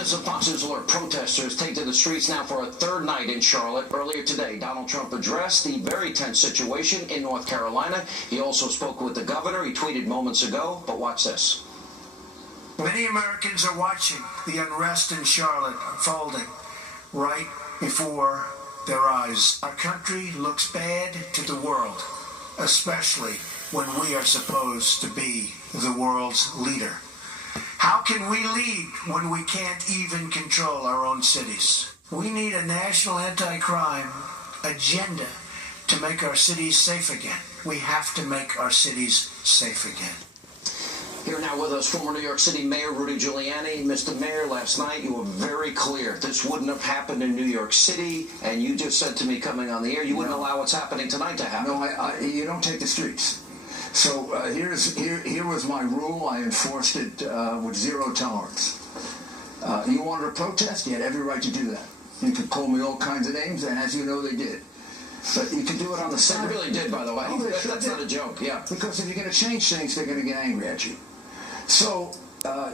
This is Fox News Alert. Protesters take to the streets now for a third night in Charlotte. Earlier today, Donald Trump addressed the very tense situation in North Carolina. He also spoke with the governor. He tweeted moments ago, but watch this. Many Americans are watching the unrest in Charlotte unfolding right before their eyes. Our country looks bad to the world, especially when we are supposed to be the world's leader. How can we lead when we can't even control our own cities? We need a national anti-crime agenda to make our cities safe again. We have to make our cities safe again. Here now with us, former New York City Mayor Rudy Giuliani. Mr. Mayor, last night you were very clear. This wouldn't have happened in New York City, and you just said to me coming on the air, you wouldn't allow what's happening tonight to happen. No, you don't take the streets. So here was my rule. I enforced it with zero tolerance. You wanted to protest, you had every right to do that. You could call me all kinds of names, and as you know, they did. But you can do it on the side. They really did, by the way. Oh, That's not a joke, yeah. Because if you're going to change things, they're going to get angry at you. So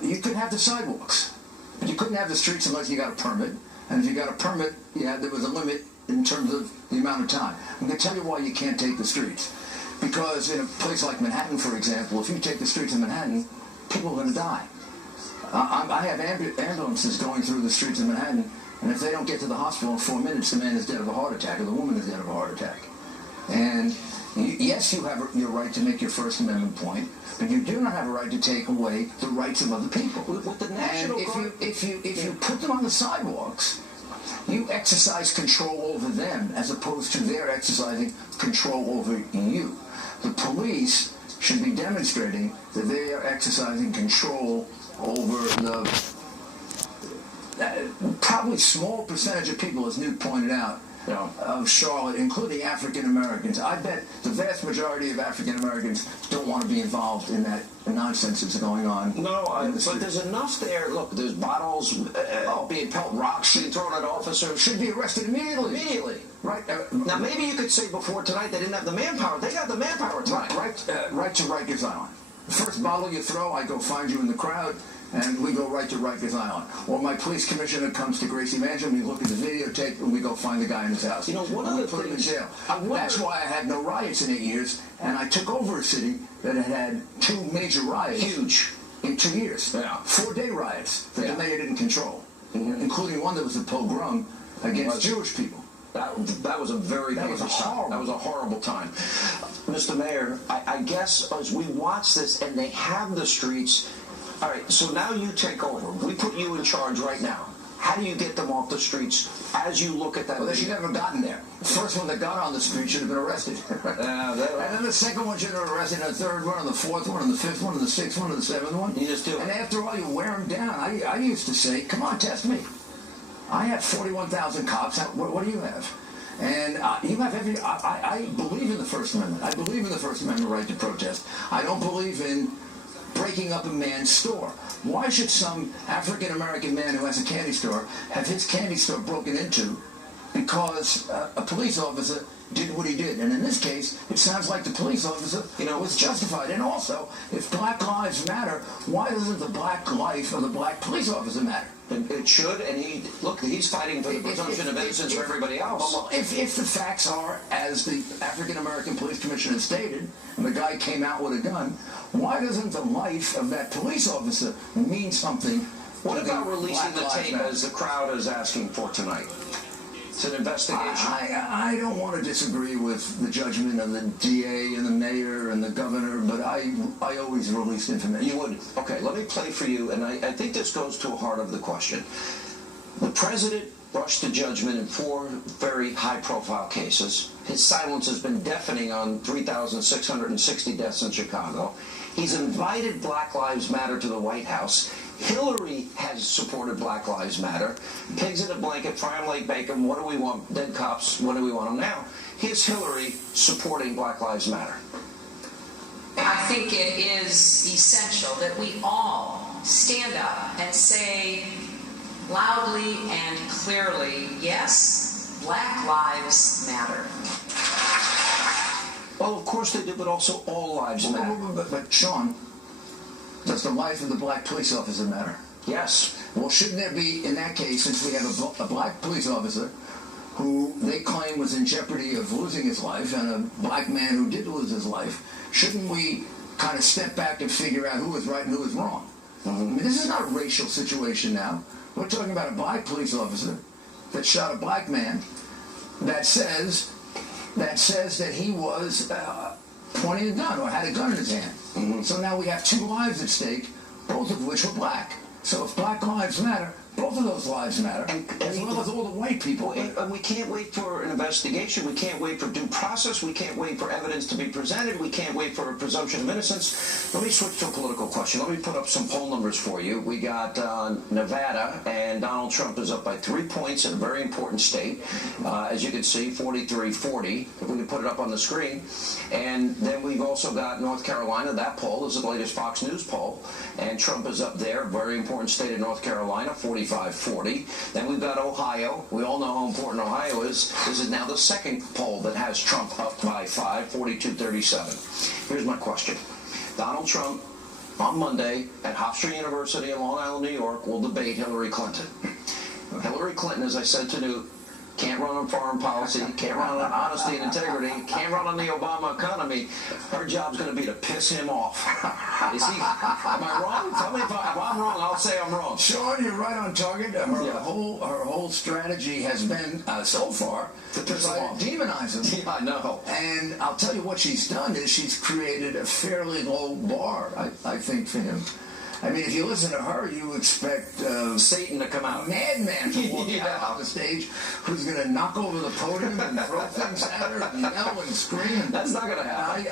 you could have the sidewalks, but you couldn't have the streets unless you got a permit. And if you got a permit, there was a limit in terms of the amount of time. I'm going to tell you why you can't take the streets. Because in a place like Manhattan, for example, if you take the streets of Manhattan, people are going to die. I have ambulances going through the streets of Manhattan, and if they don't get to the hospital in 4 minutes, the man is dead of a heart attack, or the woman is dead of a heart attack. And yes, you have your right to make your First Amendment point, but you do not have a right to take away the rights of other people. With the National Guard, if you put them on the sidewalks, you exercise control over them as opposed to their exercising control over you. The police should be demonstrating that they are exercising control over the probably small percentage of people, as Newt pointed out, of Charlotte, including African Americans. I bet the vast majority of African Americans don't want to be involved in that nonsense that's going on. No, but there's enough there. Look, there's bottles being pelted, rocks being thrown at officers. Should be arrested immediately. Immediately. Right. Now, maybe you could say before tonight they didn't have the manpower. They got the manpower tonight. Right to Rikers Island. The first bottle you throw, I go find you in the crowd, and we go right to Rikers Island. Or my police commissioner comes to Gracie Mansion, we look at the videotape, and we go find the guy in his house. You know, one of the put him in things, jail. That's why I had no riots in 8 years, and I took over a city that had had 2 major riots. Huge. In 2 years. Yeah. 4-day riots that the mayor didn't control, including one that was a pogrom against Jewish people. That was a horrible time. Mr. Mayor, I guess as we watch this and they have the streets, all right, so now you take over. We put you in charge right now. How do you get them off the streets as you look at that? Well, they should never have gotten there. The first one that got on the street should have been arrested. And then the second one should have been arrested, and the third one, and the fourth one, and the fifth one, and the sixth one, and the seventh one. You just do it. And after all, you wear them down. I used to say, come on, test me. I have 41,000 cops. What do you have? And you have every... I believe in the First Amendment. I believe in the First Amendment right to protest. I don't believe in breaking up a man's store. Why should some African-American man who has a candy store have his candy store broken into because a police officer did what he did? And in this case, it sounds like the police officer was justified. And also, if Black Lives Matter, why doesn't the black life of the black police officer matter? It should, and he's fighting for the presumption of innocence for everybody else. Well, if the facts are, as the African-American police commissioner stated, and the guy came out with a gun, why doesn't the life of that police officer mean something? What about releasing the tape as the crowd is asking for tonight? It's an investigation. I don't want to disagree with the judgment of the DA and the mayor and the governor, but I always release information. You would? Okay, let me play for you, and I think this goes to the heart of the question. The president rushed to judgment in 4 very high-profile cases. His silence has been deafening on 3,660 deaths in Chicago. He's invited Black Lives Matter to the White House. Hillary has supported Black Lives Matter. Pigs in a blanket, fry 'em like bacon. What do we want? Dead cops. What do we want them now? Here's Hillary supporting Black Lives Matter. I think it is essential that we all stand up and say loudly and clearly, yes, Black Lives Matter. Well, of course they do, but also all lives matter. But Sean, does the life of the black police officer matter? Yes. Well, shouldn't there be, in that case, since we have a black police officer who they claim was in jeopardy of losing his life, and a black man who did lose his life, shouldn't we kind of step back and figure out who was right and who was wrong? I mean, this is not a racial situation now. We're talking about a black police officer that shot a black man that says that he was pointing a gun or had a gun in his hand. So now we have two lives at stake, both of which were black. So if Black Lives Matter, both of those lives matter, as well as all the white people. And we can't wait for an investigation. We can't wait for due process. We can't wait for evidence to be presented. We can't wait for a presumption of innocence. Let me switch to a political question. Let me put up some poll numbers for you. We got Nevada, and Donald Trump is up by 3 points in a very important state. As you can see, 43-40, if we can put it up on the screen. And then we've also got North Carolina. That poll is the latest Fox News poll. And Trump is up there, very important state of North Carolina, 45-40. Then we've got Ohio. We all know how important Ohio is. This is now the second poll that has Trump up by 5, 42-37. Here's my question. Donald Trump, on Monday, at Hofstra University in Long Island, New York, will debate Hillary Clinton. Hillary Clinton, as I said to Newt, can't run on foreign policy, can't run on honesty and integrity, can't run on the Obama economy. Her job's going to be to piss him off. Is he? Am I wrong? Tell me if I'm wrong. I'll say I'm wrong. Sean, you're right on target. Her whole strategy has been, so far, to try to demonize him. Yeah, I know. And I'll tell you what she's done is she's created a fairly low bar, I think, for him. I mean, if you listen to her, you expect Satan to come out. A madman to walk out on the stage who's going to knock over the podium and throw things at her and yell and scream. That's not going to happen.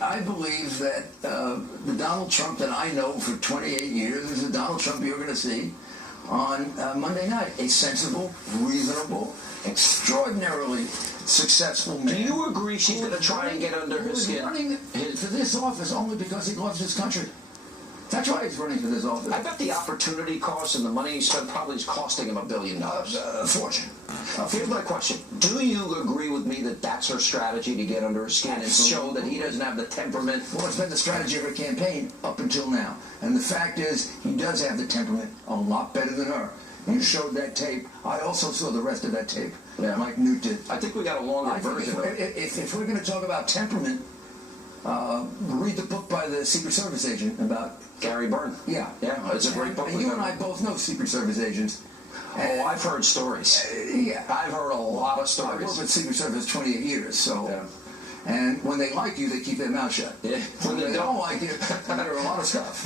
I believe that the Donald Trump that I know for 28 years is the Donald Trump you're going to see on Monday night. A sensible, reasonable, extraordinarily successful man. Do you agree she's going to try and get under his skin? He's running for this office only because he loves his country. That's why he's running for this office. I bet the opportunity cost and the money he spent probably is costing him $1 billion. Fortune. Here's my question. Do you agree with me that that's her strategy to get under his skin and show that he doesn't have the temperament? Well, it's been the strategy of her campaign up until now. And the fact is, he does have the temperament a lot better than her. You showed that tape. I also saw the rest of that tape, like Newt did. I think we got a longer version. If we're going to talk about temperament, read the book by the Secret Service agent about Gary Byrne. Yeah. Yeah, it's a great book. And you and I both know Secret Service agents. Oh, I've heard stories. Yeah. I've heard a lot of stories. I worked with Secret Service 28 years, so... Yeah. And when they like you, they keep their mouth shut. Yeah. When they don't like you, they hear a lot of stuff.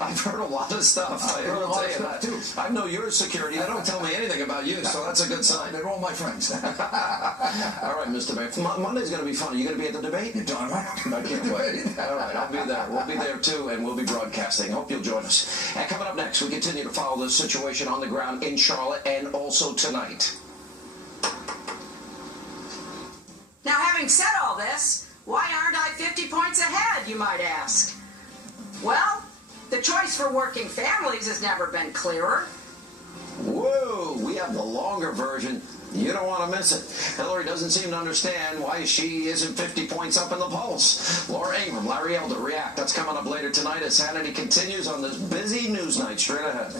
I've heard a lot of stuff. I've heard a lot of stuff, too. I know you're security. They don't tell me anything about you, so that's a good sign. They're all my friends. All right, Mr. Mayor. Monday's going to be fun. Are you going to be at the debate? You're darn right. I can't wait. All right, I'll be there. We'll be there, too, and we'll be broadcasting. Hope you'll join us. And coming up next, we continue to follow the situation on the ground in Charlotte and also tonight. Now, having said all this, why aren't I 50 points ahead, you might ask? Well, the choice for working families has never been clearer. Whoa, we have the longer version. You don't want to miss it. Hillary doesn't seem to understand why she isn't 50 points up in the polls. Laura Ingram, Larry Elder, react. That's coming up later tonight as Hannity continues on this busy news night straight ahead.